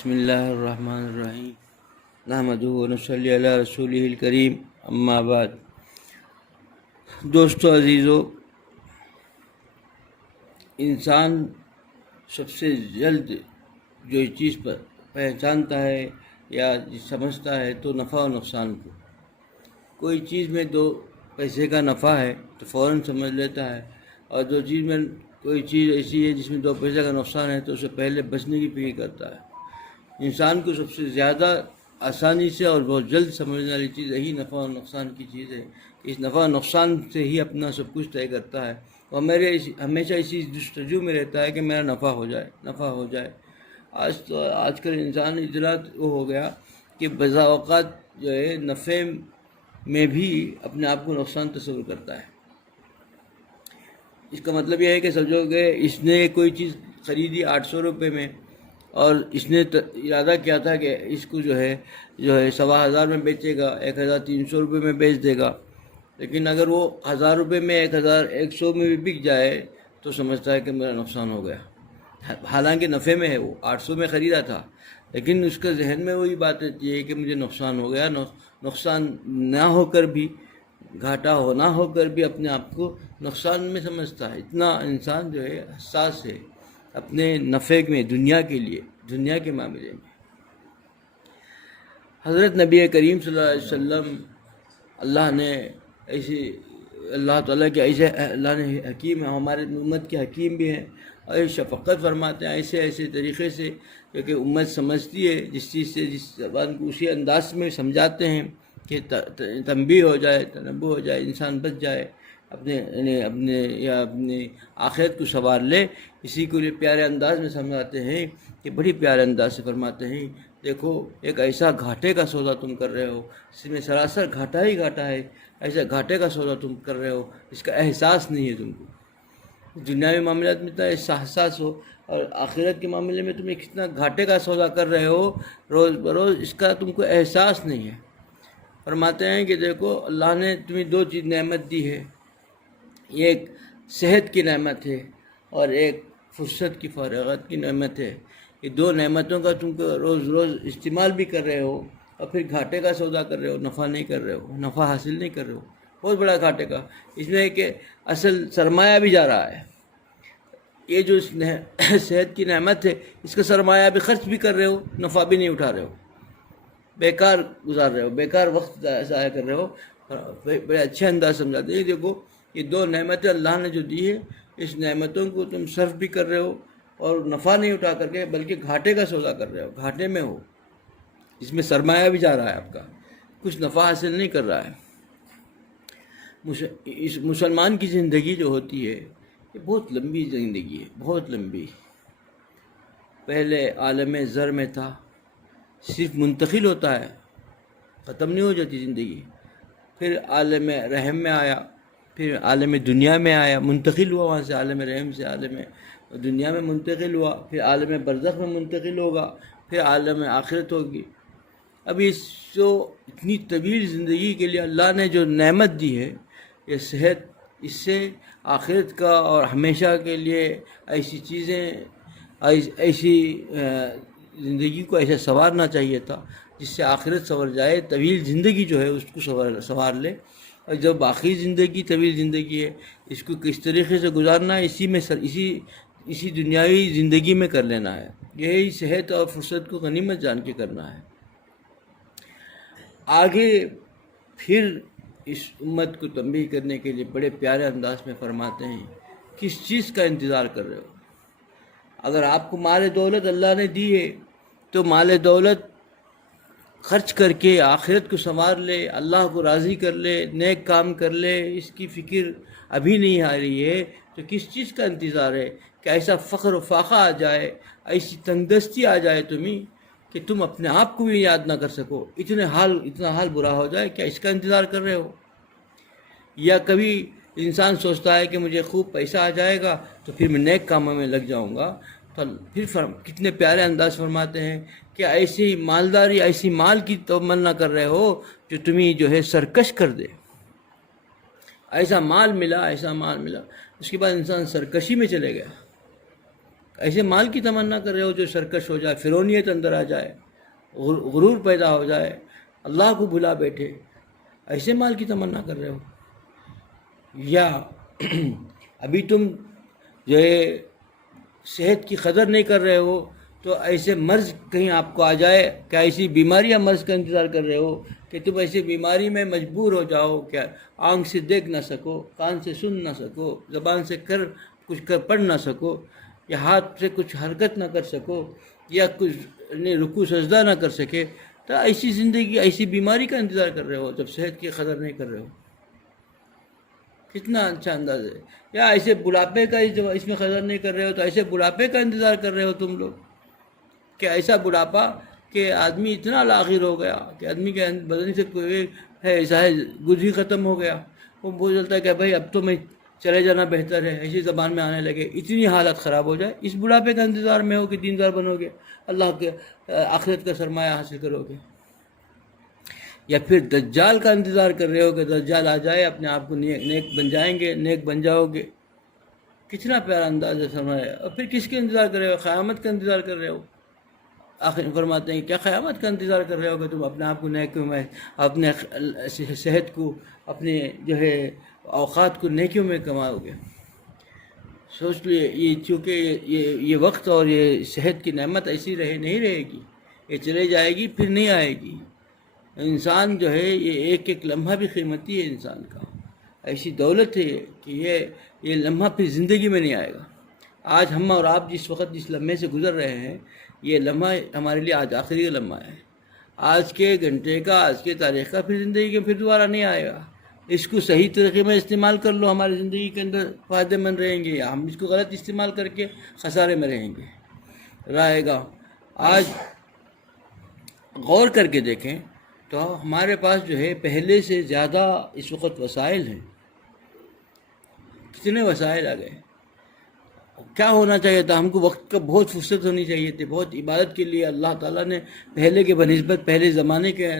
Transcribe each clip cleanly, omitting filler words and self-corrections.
بسم اللہ الرحمن الرحیم نحمدہ و نصلی علی رسولہ الکریم اما بعد۔ دوستو عزیزو، انسان سب سے جلد جو چیز پر پہچانتا ہے یا سمجھتا ہے تو نفع و نقصان کو۔ کوئی چیز میں 2 پیسے کا نفع ہے تو فوراً سمجھ لیتا ہے، اور جو چیز میں کوئی چیز ایسی ہے جس میں 2 پیسے کا نقصان ہے تو اسے پہلے بچنے کی فکر کرتا ہے۔ انسان کو سب سے زیادہ آسانی سے اور بہت جلد سمجھنے والی چیز یہی نفع و نقصان کی چیز ہے کہ اس نفع و نقصان سے ہی اپنا سب کچھ طے کرتا ہے، اور ہمیشہ اسی جستجو میں رہتا ہے کہ میرا نفع ہو جائے۔ آج کل انسان اتنا وہ ہو گیا کہ بعض اوقات جو ہے نفع میں بھی اپنے آپ کو نقصان تصور کرتا ہے۔ اس کا مطلب یہ ہے کہ سمجھو کہ اس نے کوئی چیز خریدی 800 روپے میں، اور اس نے ارادہ کیا تھا کہ اس کو جو ہے 1500 میں بیچے گا، 1300 روپے میں بیچ دے گا، لیکن اگر وہ 1000 روپے میں 1100 میں بھی بک جائے تو سمجھتا ہے کہ میرا نقصان ہو گیا، حالانکہ نفع میں ہے، وہ 800 میں خریدا تھا، لیکن اس کا ذہن میں وہی بات رہتی ہے کہ مجھے نقصان ہو گیا۔ نقصان نہ ہو کر بھی، گھاٹا نہ ہو کر بھی اپنے آپ کو نقصان میں سمجھتا ہے۔ اتنا انسان جو ہے حساس ہے اپنے نفع میں، دنیا کے معاملے میں۔ حضرت نبی کریم صلی اللہ علیہ وسلم اللہ تعالیٰ کے ایسے اللہ نے حکیم ہیں، ہمارے امت کے حکیم بھی ہیں، اور شفقت فرماتے ہیں ایسے طریقے سے، کیونکہ امت سمجھتی ہے جس چیز سے، جس زبان کو اسی انداز میں سمجھاتے ہیں کہ تنبیہ ہو جائے، تنبہ ہو جائے، انسان بچ جائے، اپنے آخرت کو سنوار لے۔ اسی کو لیے پیارے انداز میں سمجھاتے ہیں کہ بڑی پیارے انداز سے فرماتے ہیں، دیکھو ایک ایسا گھاٹے کا سودا تم کر رہے ہو، اس میں سراسر گھاٹا ہی گھاٹا ہے، ایسا گھاٹے کا سودا تم کر رہے ہو اس کا احساس نہیں ہے تم کو۔ دنیاوی معاملات میں اتنا احساس ہو، اور آخرت کے معاملے میں تم کتنا گھاٹے کا سودا کر رہے ہو روز بروز، اس کا تم کو احساس نہیں ہے۔ فرماتے ہیں کہ دیکھو اللہ نے تمہیں 2 چیز نعمت دی ہے، ایک صحت کی نعمت ہے اور ایک فرصت کی فراغت کی نعمت ہے۔ یہ 2 نعمتوں کا تم کو روز استعمال بھی کر رہے ہو، اور پھر گھاٹے کا سودا کر رہے ہو، نفع نہیں کر رہے ہو، نفع حاصل نہیں کر رہے ہو، بہت بڑا گھاٹے کا۔ اس میں کہ اصل سرمایہ بھی جا رہا ہے، یہ جو صحت کی نعمت ہے اس کا سرمایہ بھی خرچ بھی کر رہے ہو، نفع بھی نہیں اٹھا رہے ہو، بیکار گزار رہے ہو، بیکار وقت ضائع کر رہے ہو۔ بڑے اچھے انداز سمجھاتے ہیں، دیکھو یہ 2 نعمتیں اللہ نے جو دی ہے، اس نعمتوں کو تم صرف بھی کر رہے ہو اور نفع نہیں اٹھا کر کے بلکہ گھاٹے کا سودا کر رہے ہو، گھاٹے میں ہو، اس میں سرمایہ بھی جا رہا ہے آپ کا، کچھ نفع حاصل نہیں کر رہا ہے۔ اس مسلمان کی زندگی جو ہوتی ہے یہ بہت لمبی زندگی ہے، بہت لمبی۔ پہلے عالم زر میں تھا، صرف منتقل ہوتا ہے، ختم نہیں ہو جاتی زندگی، پھر عالم رحم میں آیا، پھر عالم دنیا میں آیا، منتقل ہوا وہاں سے، عالم رحم سے عالم دنیا میں منتقل ہوا، پھر عالم برزخ میں منتقل ہوگا، پھر عالم آخرت ہوگی۔ اب اس جو اتنی طویل زندگی کے لیے اللہ نے جو نعمت دی ہے، یہ صحت، اس سے آخرت کا اور ہمیشہ کے لیے ایسی چیزیں، ایسی زندگی کو ایسے سنوارنا چاہیے تھا جس سے آخرت سنور جائے، طویل زندگی جو ہے اس کو سنوار لے، اور جو باقی زندگی طویل زندگی ہے اس کو کس طریقے سے گزارنا ہے، اسی دنیاوی زندگی میں کر لینا ہے۔ یہی صحت اور فرصت کو غنیمت جان کے کرنا ہے۔ آگے پھر اس امت کو تنبیہ کرنے کے لیے بڑے پیارے انداز میں فرماتے ہیں، کس چیز کا انتظار کر رہے ہو؟ اگر آپ کو مال دولت اللہ نے دی ہے تو مال دولت خرچ کر کے آخرت کو سنوار لے، اللہ کو راضی کر لے، نیک کام کر لے، اس کی فکر ابھی نہیں آ رہی ہے تو کس چیز کا انتظار ہے کہ ایسا فخر و فاقہ آ جائے، ایسی تنگ دستی آ جائے تمہیں کہ تم اپنے آپ کو بھی یاد نہ کر سکو، اتنا حال برا ہو جائے، کیا اس کا انتظار کر رہے ہو؟ یا کبھی انسان سوچتا ہے کہ مجھے خوب پیسہ آ جائے گا تو پھر میں نیک کاموں میں لگ جاؤں گا، تو پھر کتنے پیارے انداز فرماتے ہیں کہ ایسی مالداری، ایسی مال کی تمنا کر رہے ہو جو تمہیں جو ہے سرکش کر دے۔ ایسا مال ملا، اس کے بعد انسان سرکشی میں چلے گیا، ایسے مال کی تمنا کر رہے ہو جو سرکش ہو جائے، فرعونیت اندر آ جائے، غرور پیدا ہو جائے، اللہ کو بھلا بیٹھے، ایسے مال کی تمنا کر رہے ہو؟ یا ابھی تم جو ہے صحت کی قدر نہیں کر رہے ہو تو ایسے مرض کہیں آپ کو آ جائے، کیا ایسی بیماری یا مرض کا انتظار کر رہے ہو کہ تم ایسی بیماری میں مجبور ہو جاؤ، کیا آنکھ سے دیکھ نہ سکو، کان سے سن نہ سکو، زبان سے کچھ پڑھ نہ سکو، یا ہاتھ سے کچھ حرکت نہ کر سکو، یا کچھ رکوع سجدہ نہ کر سکے، تو ایسی زندگی، ایسی بیماری کا انتظار کر رہے ہو جب صحت کی قدر نہیں کر رہے ہو؟ کتنا اچھا انداز ہے۔ یا ایسے بڑھاپے کا اس میں قدر نہیں کر رہے ہو تو ایسے بڑھاپے کا انتظار کر رہے ہو تم لوگ، کہ ایسا بڑھاپا کہ آدمی اتنا لاغر ہو گیا کہ آدمی کے بدن سے کوئی ہے ایسا ہے گز ہی ختم ہو گیا، وہ بولتا ہے کہ بھائی اب تو میں چلے جانا بہتر ہے، ایسی زبان میں آنے لگے، اتنی حالت خراب ہو جائے۔ اس بڑھاپے کا انتظار میں ہو کہ دیندار بنو گے، اللہ کے آخرت کا سرمایہ حاصل کرو گے؟ یا پھر دجال کا انتظار کر رہے ہو کہ دجال آ جائے، اپنے آپ کو نیک بن جائیں گے، نیک بن جاؤ گے؟ کتنا پیارا انداز ہے سرمایہ۔ اور پھر کس کے انتظار کر رہے ہو؟ قیامت کا انتظار کر رہے ہو۔ آخر فرماتے ہیں کیا قیامت کا انتظار کر رہے ہو کہ تم اپنے آپ کو نیکیوں میں، اپنے صحت کو، اپنے جو ہے اوقات کو نیکیوں میں کماؤ گے؟ سوچ لیے، یہ چونکہ یہ وقت اور یہ صحت کی نعمت ایسی نہیں رہے گی، یہ چلے جائے گی، پھر نہیں آئے گی۔ انسان جو ہے یہ ایک لمحہ بھی قیمتی ہے انسان کا، ایسی دولت ہے کہ یہ لمحہ پھر زندگی میں نہیں آئے گا۔ آج ہم اور آپ جس لمحے سے گزر رہے ہیں، یہ لمحہ ہمارے لیے آج آخری کا لمحہ ہے۔ آج کے گھنٹے کا، آج کے تاریخ کا پھر زندگی میں پھر دوبارہ نہیں آئے گا۔ اس کو صحیح طریقے میں استعمال کر لو، ہماری زندگی کے اندر فائدے مند رہیں گے، یا ہم اس کو غلط استعمال کر کے خسارے میں رہے گا۔ آج غور کر کے دیکھیں تو ہمارے پاس جو ہے پہلے سے زیادہ اس وقت وسائل ہیں۔ کتنے وسائل آ گئے۔ کیا ہونا چاہیے تھا؟ ہم کو وقت کا بہت فرصت ہونی چاہیے تھی، بہت عبادت کے لیے اللہ تعالیٰ نے پہلے کے بنسبت پہلے زمانے کے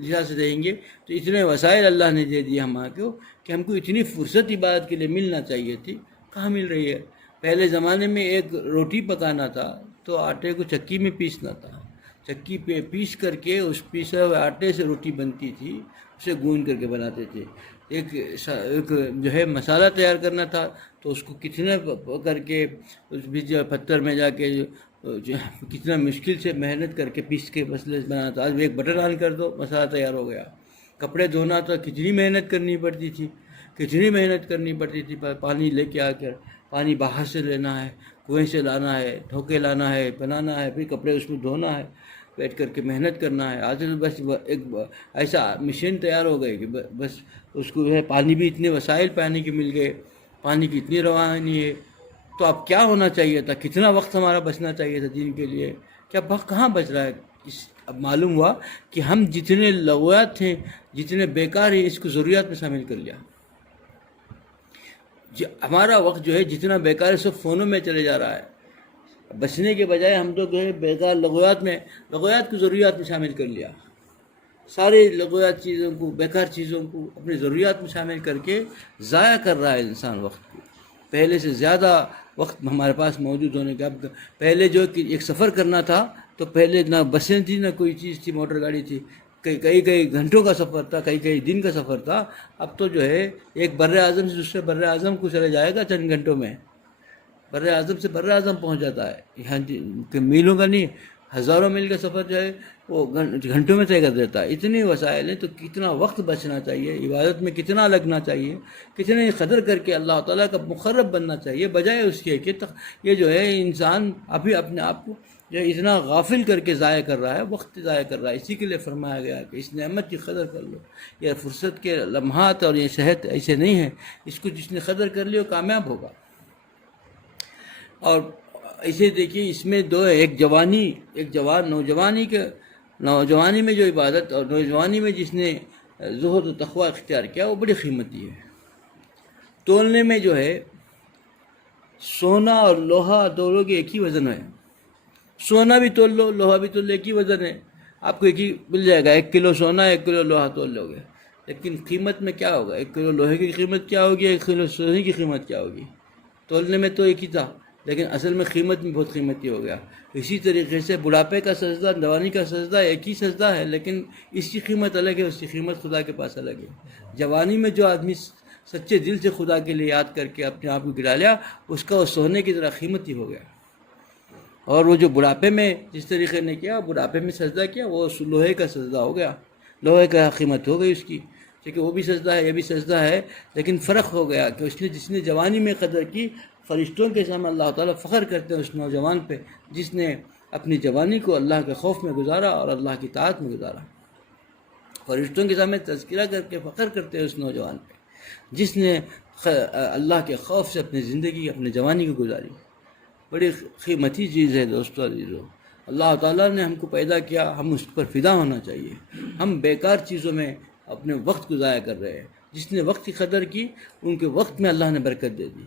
لحاظ سے دیں گے تو اتنے وسائل اللہ نے دے دیے ہمارے کو کہ ہم کو اتنی فرصت عبادت کے لیے ملنا چاہیے تھی، کہاں مل رہی ہے؟ پہلے زمانے میں ایک روٹی پکانا تھا تو آٹے کو چکی میں پیسنا تھا، چکی پہ پیس کر کے اس پیسے ہوئے آٹے سے روٹی بنتی تھی، اسے گوند کر کے بناتے تھے۔ ایک جو ہے مسالہ تیار کرنا تھا تو اس کو کتنے کر کے اس بھی جو پتھر میں جا کے جو کتنا مشکل سے محنت کر کے پیس کے مسئلے بنانا تھا۔ آج ایک بٹن آن کر دو، مسالہ تیار ہو گیا۔ کپڑے دھونا تو کتنی محنت کرنی پڑتی تھی، پانی لے کے آ کر، پانی باہر سے لینا ہے، کنویں سے لانا ہے، دھو کے لانا ہے، بنانا ہے، پھر کپڑے اس میں دھونا ہے، بیٹھ کر کے محنت کرنا ہے۔ آج بس ایک ایسا مشین تیار ہو گئی کہ بس اس کو جو ہے پانی بھی اتنے وسائل پانی کے مل گئے، پانی کی اتنی روانی ہے۔ تو اب کیا ہونا چاہیے تھا؟ کتنا وقت ہمارا بچنا چاہیے تھا دین کے لیے؟ کیا وقت کہاں بچ رہا ہے؟ اب معلوم ہوا کہ ہم جتنے لغویات تھے، جتنے بیکار ہیں، اس کو ضروریات میں شامل کر لیا۔ ہمارا وقت جو ہے جتنا بیکار ہے سب فونوں میں چلے جا رہا ہے۔ بچنے کے بجائے ہم تو جو ہے بیکار لغویات کو ضروریات میں شامل کر لیا۔ سارے لغویات چیزوں کو، بیکار چیزوں کو اپنی ضروریات میں شامل کر کے ضائع کر رہا ہے انسان وقت کو۔ پہلے سے زیادہ وقت ہمارے پاس موجود ہونے کا، پہلے جو ایک سفر کرنا تھا تو پہلے نہ بسیں تھی، نہ کوئی چیز تھی، موٹر گاڑی تھی، کئی گھنٹوں کا سفر تھا، کئی دن کا سفر تھا۔ اب تو جو ہے ایک بر اعظم سے دوسرے بر اعظم کو چلے جائے گا چند گھنٹوں میں، بر اعظم سے بر اعظم پہنچ جاتا ہے۔ یہاں میلوں کا نہیں، ہزاروں میل کا سفر جو ہے وہ گھنٹوں میں طے کر دیتا ہے۔ اتنی وسائل ہیں تو کتنا وقت بچنا چاہیے، عبادت میں کتنا لگنا چاہیے، کتنے قدر کر کے اللہ تعالیٰ کا مقرب بننا چاہیے، بجائے اس کے کہ یہ جو ہے انسان ابھی اپنے آپ کو جو اتنا غافل کر کے ضائع کر رہا ہے، وقت ضائع کر رہا ہے۔ اسی کے لیے فرمایا گیا کہ اس نعمت کی قدر کر لو۔ یہ فرصت کے لمحات اور یہ صحت ایسے نہیں ہیں، اس کو جس نے قدر کر لی وہ کامیاب ہوگا۔ اور ایسے دیکھیے اس میں دو ہے، ایک نوجوانی میں جو عبادت اور نوجوانی میں جس نے زہد و تقوی اختیار کیا وہ بڑی قیمتی ہے۔ تولنے میں جو ہے سونا اور لوہا دونوں کے ایک ہی وزن ہے۔ سونا بھی تول لو، لوہا بھی تول لو، ایک ہی وزن ہے، آپ کو ایک ہی مل جائے گا۔ 1 کلو سونا 1 کلو لوہا تول لو گے، لیکن قیمت میں کیا ہوگا؟ 1 کلو لوہے کی قیمت کیا ہوگی، 1 کلو سونے کی قیمت کیا ہوگی؟ تولنے میں تو ایک ہی تھا، لیکن اصل میں قیمت میں بہت قیمتی ہو گیا۔ اسی طریقے سے بڑھاپے کا سجدہ، جوانی کا سجدہ ایک ہی سجدہ ہے، لیکن اس کی قیمت الگ ہے، اس کی قیمت خدا کے پاس الگ ہے۔ جوانی میں جو آدمی سچے دل سے خدا کے لیے یاد کر کے اپنے آپ کو گرا لیا، اس کا وہ سونے کی طرح قیمتی ہو گیا۔ اور وہ جو بڑھاپے میں جس طریقے نے کیا، بڑھاپے میں سجدہ کیا، وہ لوہے کا سجدہ ہو گیا، لوہے کا قیمت ہو گئی اس کی، کیونکہ وہ بھی سجدہ ہے، یہ بھی سجدہ ہے، لیکن فرق ہو گیا کہ جس نے جوانی میں قدر کی، فرشتوں کے سامنے اللہ تعالیٰ فخر کرتے ہیں اس نوجوان پہ جس نے اپنی جوانی کو اللہ کے خوف میں گزارا اور اللہ کی طاعت میں گزارا۔ فرشتوں کے سامنے تذکرہ کر کے فخر کرتے ہیں اس نوجوان پہ جس نے اللہ کے خوف سے اپنی زندگی، اپنی جوانی کو گزاری۔ بڑی قیمتی چیز ہے دوستو عزیزو، اللہ تعالیٰ نے ہم کو پیدا کیا، ہم اس پر فدا ہونا چاہیے۔ ہم بیکار چیزوں میں اپنے وقت کو ضائع کر رہے ہیں۔ جس نے وقت کی قدر کی، ان کے وقت میں اللہ نے برکت دے دی۔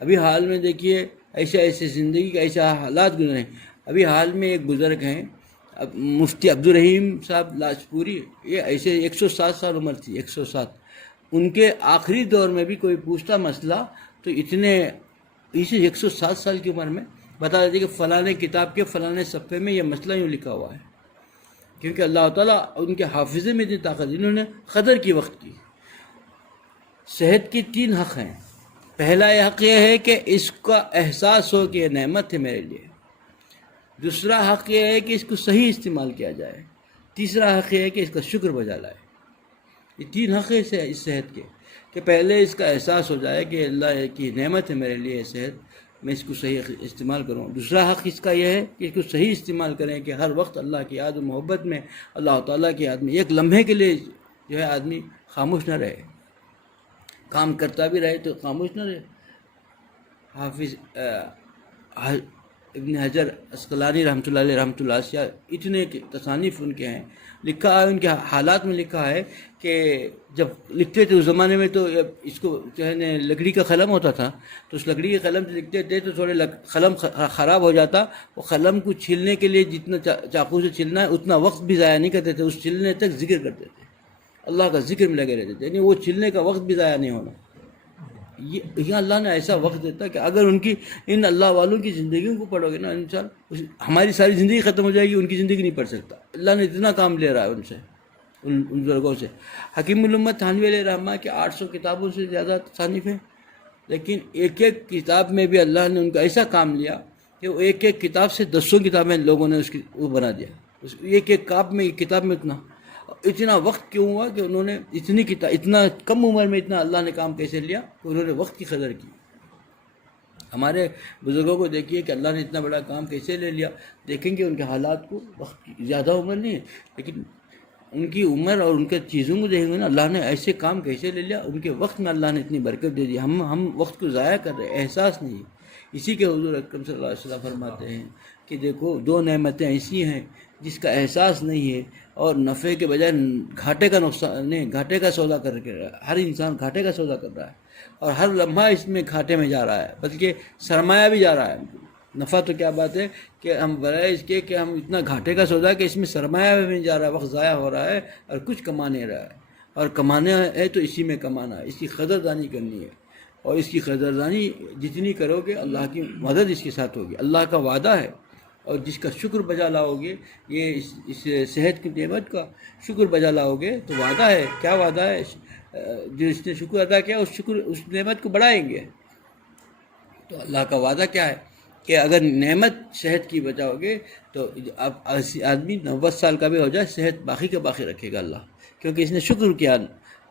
ابھی حال میں دیکھیے ایسے زندگی کا ایسا حالات گزرے ہیں۔ ابھی حال میں ایک بزرگ ہیں مفتی عبدالرحیم صاحب لاجپوری، یہ ایسے 107 سال عمر تھی، 107۔ ان کے آخری دور میں بھی کوئی پوچھتا مسئلہ تو اتنے اسے 107 سال کی عمر میں بتا دیتے کہ فلاں کتاب کے فلاں صفحے میں یہ مسئلہ یوں لکھا ہوا ہے، کیونکہ اللہ تعالیٰ ان کے حافظے میں اتنی طاقت، انہوں نے قدر کی وقت کی۔ صحت کی 3 حق ہیں۔ پہلا یہ حق یہ ہے کہ اس کا احساس ہو کہ یہ نعمت ہے میرے لیے۔ دوسرا حق یہ ہے کہ اس کو صحیح استعمال کیا جائے۔ تیسرا حق یہ ہے کہ اس کا شکر بجا لائے۔ یہ 3 حق ہے اس صحت کے، کہ پہلے اس کا احساس ہو جائے کہ اللہ کی نعمت ہے میرے لیے یہ صحت، میں اس کو صحیح استعمال کروں۔ دوسرا حق اس کا یہ ہے کہ اس کو صحیح استعمال کریں کہ ہر وقت اللہ کی یاد و محبت میں، اللہ تعالیٰ کی یاد میں ایک لمحے کے لیے جو ہے آدمی خاموش نہ رہے، کام کرتا بھی رہے تو خاموش نہ رہے۔ حافظ ابن حجر عسقلانی رحمۃ اللہ علیہ اتنے تصانیف ان کے ہیں، لکھا ہے ان کے حالات میں لکھا ہے کہ جب لکھتے تھے اس زمانے میں تو اس کو جو ہے لکڑی کا قلم ہوتا تھا، تو اس لکڑی کے قلم سے لکھتے تھے تو تھوڑے قلم خراب ہو جاتا، وہ قلم کو چھیلنے کے لیے جتنا چاقو سے چھیلنا ہے اتنا وقت بھی ضائع نہیں کرتے تھے، اس چھیلنے تک ذکر کرتے تھے، اللہ کا ذکر میں لگے رہتے تھے، یعنی وہ چھیلنے کا وقت بھی ضائع نہیں ہونا۔ یہ اللہ نے ایسا وقت دیتا کہ اگر ان اللہ والوں کی زندگیوں کو پڑھو گے نا انسان، ہماری ساری زندگی ختم ہو جائے گی، ان کی زندگی نہیں پڑھ سکتا۔ اللہ نے اتنا کام لے رہا ہے ان سے، ان بزرگوں سے۔ حکیم الامت تھانوی علیہ رحمہ کے 800 کتابوں سے زیادہ تصانیف ہیں، لیکن ایک ایک کتاب میں بھی اللہ نے ان کا ایسا کام لیا کہ وہ ایک ایک کتاب سے 10 کتابیں لوگوں نے اس کی وہ بنا دیا، ایک ایک کتاب میں اتنا وقت کیوں ہوا کہ انہوں نے اتنا کم عمر میں اتنا اللہ نے کام کیسے لیا کہ انہوں نے وقت کی قدر کی۔ ہمارے بزرگوں کو دیکھیے کہ اللہ نے اتنا بڑا کام کیسے لے لیا، دیکھیں گے ان کے حالات کو، وقت کی زیادہ عمر نہیں ہے لیکن ان کی عمر اور ان کے چیزوں کو دیکھیں گے نا، اللہ نے ایسے کام کیسے لے لیا، ان کے وقت میں اللہ نے اتنی برکت دے دی۔ ہم وقت کو ضائع کر رہے، احساس نہیں۔ اسی کے حضور اکرم صلی اللہ علیہ وسلم فرماتے ہیں کہ دیکھو 2 نعمتیں ایسی ہیں جس کا احساس نہیں ہے اور نفع کے بجائے گھاٹے کا سودا کر کے رہا ہے۔ ہر انسان گھاٹے کا سودا کر رہا ہے اور ہر لمحہ اس میں گھاٹے میں جا رہا ہے، بلکہ سرمایہ بھی جا رہا ہے۔ نفع تو کیا بات ہے کہ ہم برائے اس کے کہ ہم اتنا گھاٹے کا سودا کہ اس میں سرمایہ بھی نہیں جا رہا ہے، وقت ضائع ہو رہا ہے اور کچھ کما نہیں رہا ہے، اور کمانا ہے تو اسی میں کمانا ہے، اس کی قدردانی کرنی ہے، اور اس کی قدردانی جتنی کرو گے اللہ کی مدد اس کے ساتھ ہوگی، اللہ کا وعدہ ہے۔ اور جس کا شکر بجا لاؤ گے، یہ اس صحت کی نعمت کا شکر بجا لاؤ گے تو وعدہ ہے، کیا وعدہ ہے، جس نے شکر ادا کیا اس نعمت کو بڑھائیں گے۔ تو اللہ کا وعدہ کیا ہے کہ اگر نعمت صحت کی بچاؤ گے تو اب آدمی 90 سال کا بھی ہو جائے صحت باقی کا باقی رکھے گا اللہ، کیونکہ اس نے شکر کیا،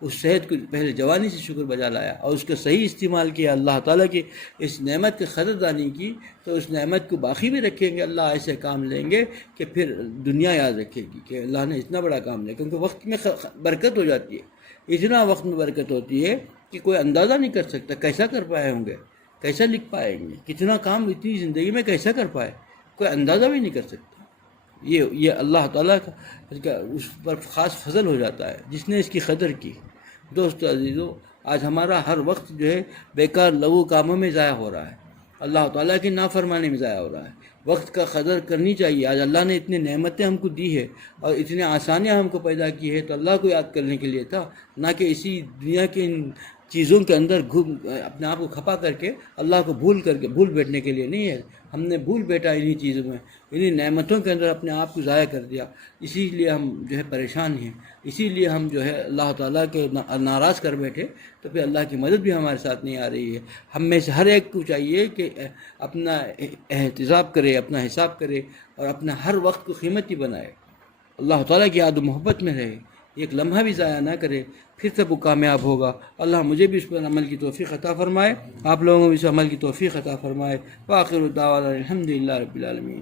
اس صحت کو پہلے جوانی سے شکر بجا لایا اور اس کا صحیح استعمال کیا، اللہ تعالیٰ کی اس نعمت کی قدردانی کی، تو اس نعمت کو باقی بھی رکھیں گے۔ اللہ ایسے کام لیں گے کہ پھر دنیا یاد رکھے گی کہ اللہ نے اتنا بڑا کام لیا، کیونکہ وقت میں برکت ہو جاتی ہے، اتنا وقت میں برکت ہوتی ہے کہ کوئی اندازہ نہیں کر سکتا کیسا کر پائے ہوں گے، کیسا لکھ پائیں گے، کتنا کام اتنی زندگی میں کیسا کر پائے، کوئی اندازہ بھی نہیں کر سکتا۔ یہ اللہ تعالیٰ کا اس پر خاص فضل ہو جاتا ہے جس نے اس کی قدر کی۔ دوستو عزیزو، آج ہمارا ہر وقت جو ہے بیکار لغو کاموں میں ضائع ہو رہا ہے، اللہ تعالیٰ کی نافرمانی میں ضائع ہو رہا ہے۔ وقت کا قدر کرنی چاہیے۔ آج اللہ نے اتنی نعمتیں ہم کو دی ہے اور اتنی آسانیاں ہم کو پیدا کی ہے تو اللہ کو یاد کرنے کے لیے تھا، نہ کہ اسی دنیا کے چیزوں کے اندر اپنے آپ کو کھپا کر کے اللہ کو بھول بیٹھنے کے لیے نہیں ہے. ہم نے بھول بیٹھا انہی چیزوں میں، انہی نعمتوں کے اندر اپنے آپ کو ضائع کر دیا، اسی لیے ہم جو ہے پریشان ہیں، اسی لیے ہم جو ہے اللہ تعالیٰ کے ناراض کر بیٹھے. تو پھر اللہ کی مدد بھی ہمارے ساتھ نہیں آ رہی ہے. ہم میں سے ہر ایک کو چاہیے کہ اپنا احتساب کرے، اپنا حساب کرے، اور اپنا ہر وقت کو قیمتی بنائے، اللہ تعالیٰ کی یاد و محبت میں رہے، ایک لمحہ بھی ضائع نہ کرے، پھر تب وہ کامیاب ہوگا. اللہ مجھے بھی اس پر عمل کی توفیق عطا فرمائے، آپ لوگوں کو بھی اس عمل کی توفیق عطا فرمائے. وآخر دعوانا الحمدللہ رب العالمین.